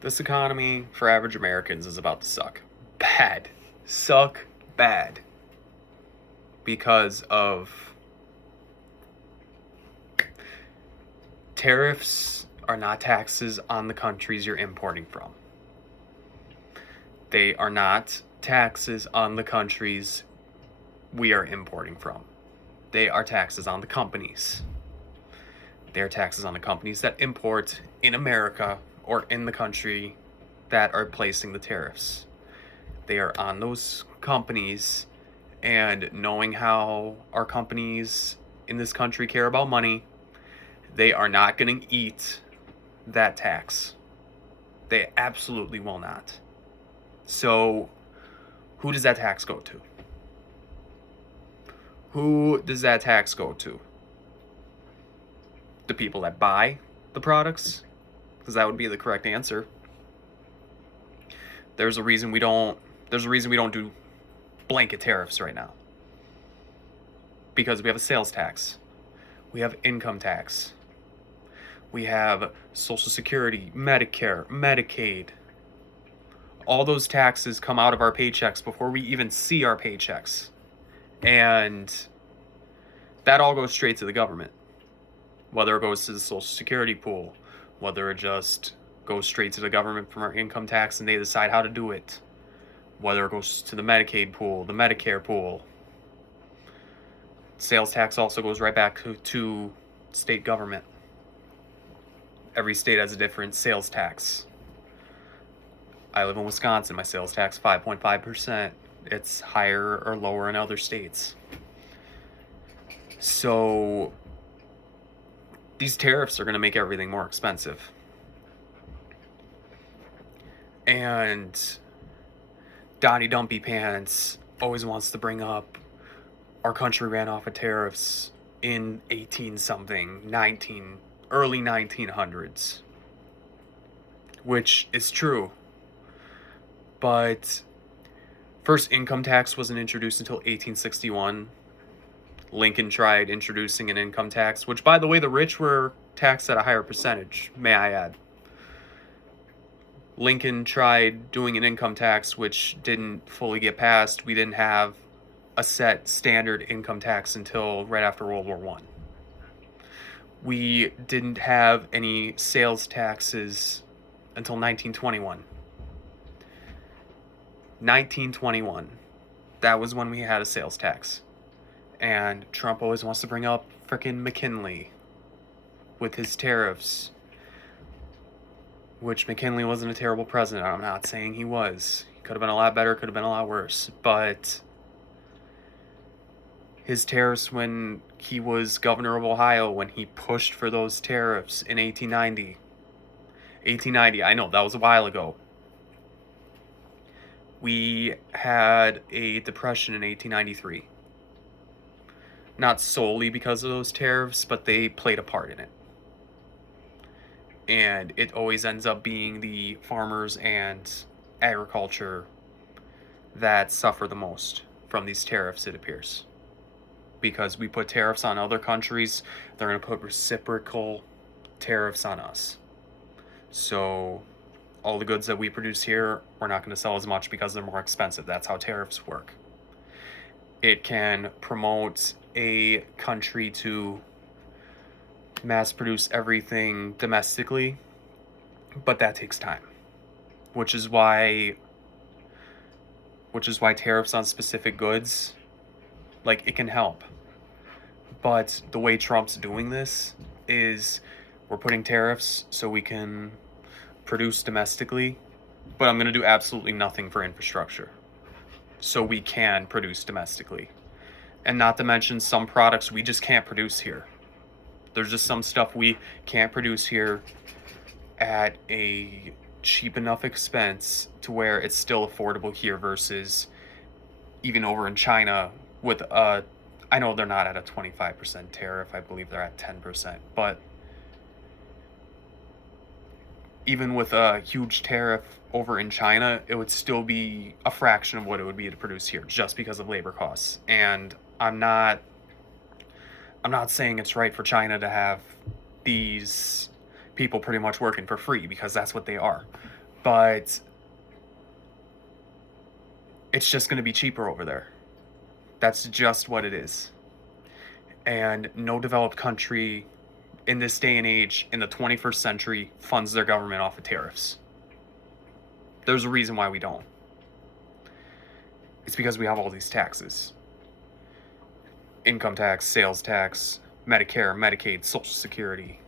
This economy for average Americans is about to suck. Bad. Suck bad. Because of tariffs are not taxes on the countries you're importing from. They are not taxes on the countries we are importing from. They are taxes on the companies. They are taxes on the companies that import in America or in the country that are placing the tariffs. They are on those companies, and knowing how our companies in this country care about money, they are not going to eat that tax. They absolutely will not. So, who does that tax go to? Who does that tax go to? The people that buy the products? Because that would be the correct answer. There's a reason we don't do blanket tariffs right now. Because we have a sales tax. We have income tax. We have Social Security, Medicare, Medicaid. All those taxes come out of our paychecks before we even see our paychecks. And that all goes straight to the government. Whether it goes to the Social Security pool, whether it just goes straight to the government from our income tax and they decide how to do it, whether it goes to the Medicaid pool, the Medicare pool. Sales tax also goes right back to state government. Every state has a different sales tax. I live in Wisconsin. My sales tax 5.5%. It's higher or lower in other states. So these tariffs are going to make everything more expensive. And Donnie Dumpy Pants always wants to bring up our country ran off of tariffs in 18-something, early 1900s. Which is true. But first income tax wasn't introduced until 1861. Lincoln tried introducing an income tax, which, by the way, the rich were taxed at a higher percentage, may I add. Lincoln tried doing an income tax, which didn't fully get passed. We didn't have a set standard income tax until right after World War I. We didn't have any sales taxes until 1921. 1921. That was when we had a sales tax. And Trump always wants to bring up frickin' McKinley with his tariffs. Which McKinley wasn't a terrible president. I'm not saying he was. He could have been a lot better, could have been a lot worse. But his tariffs when he was governor of Ohio, when he pushed for those tariffs in 1890. 1890, I know, that was a while ago. We had a depression in 1893. Not solely because of those tariffs, but they played a part in it. And it always ends up being the farmers and agriculture that suffer the most from these tariffs, it appears. Because we put tariffs on other countries, they're going to put reciprocal tariffs on us. So all the goods that we produce here, we're not going to sell as much because they're more expensive. That's how tariffs work. It can promote a country to mass produce everything domestically, but that takes time. Which is why tariffs on specific goods, like, it can help. But the way Trump's doing this is we're putting tariffs so we can produce domestically, but I'm going to do absolutely nothing for infrastructure so we can produce domestically. And not to mention some products we just can't produce here. There's just some stuff we can't produce here at a cheap enough expense to where it's still affordable here versus even over in China with I know they're not at a 25% tariff. I believe they're at 10%. But even with a huge tariff over in China, it would still be a fraction of what it would be to produce here just because of labor costs. And I'm not saying it's right for China to have these people pretty much working for free, because that's what they are. But it's just going to be cheaper over there. That's just what it is. And no developed country in this day and age, in the 21st century, funds their government off of tariffs. There's a reason why we don't. It's because we have all these taxes. Income tax, sales tax, Medicare, Medicaid, Social Security.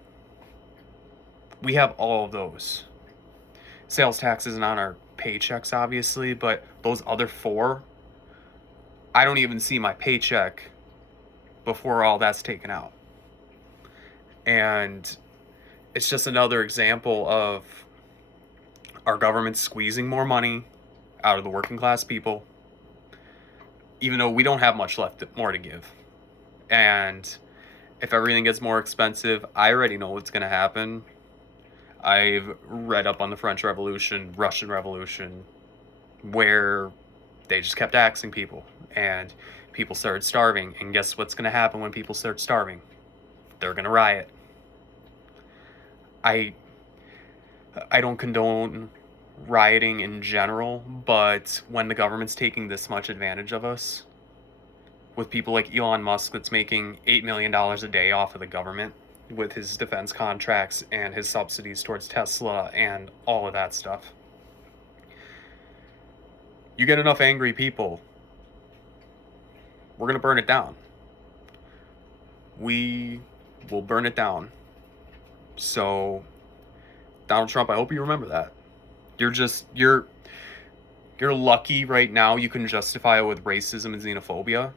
We have all of those. Sales tax isn't on our paychecks, obviously, but those other four, I don't even see my paycheck before all that's taken out. And it's just another example of our government squeezing more money out of the working class people, even though we don't have much left more to give. And if everything gets more expensive, I already know what's going to happen. I've read up on the French Revolution, Russian Revolution, where they just kept taxing people and people started starving. And guess what's going to happen when people start starving? They're going to riot. I don't condone rioting in general, but when the government's taking this much advantage of us, with people like Elon Musk that's making $8 million a day off of the government with his defense contracts and his subsidies towards Tesla and all of that stuff. You get enough angry people, we're going to burn it down. We will burn it down. So, Donald Trump, I hope you remember that. You're lucky right now you can justify it with racism and xenophobia.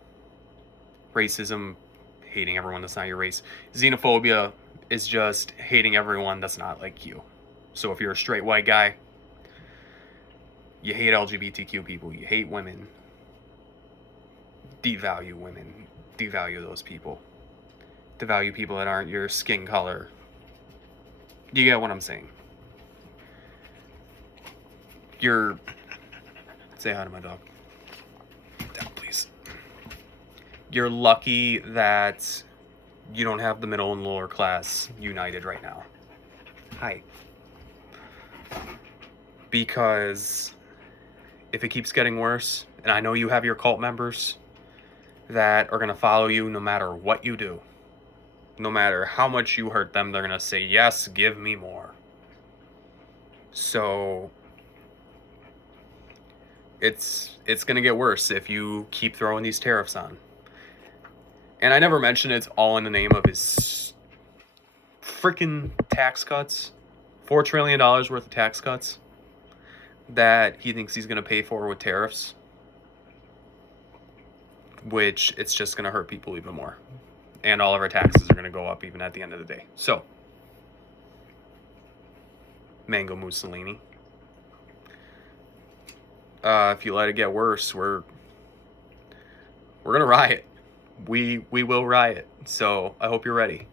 Racism, hating everyone that's not your race. Xenophobia is just hating everyone that's not like you. So if you're a straight white guy, you hate LGBTQ people, you hate women, devalue women, devalue those people, devalue people that aren't your skin color. You get what I'm saying? Say hi to my dog. Down, please. You're lucky that you don't have the middle and lower class united right now. Hi. Because if it keeps getting worse, and I know you have your cult members that are going to follow you no matter what you do, no matter how much you hurt them, they're going to say, yes, give me more. So it's going to get worse if you keep throwing these tariffs on. And I never mentioned it's all in the name of his freaking tax cuts. $4 trillion worth of tax cuts that he thinks he's going to pay for with tariffs. Which it's just going to hurt people even more. And all of our taxes are going to go up even at the end of the day. So, Mango Mussolini. If you let it get worse, we're going to riot. We will riot. So I hope you're ready.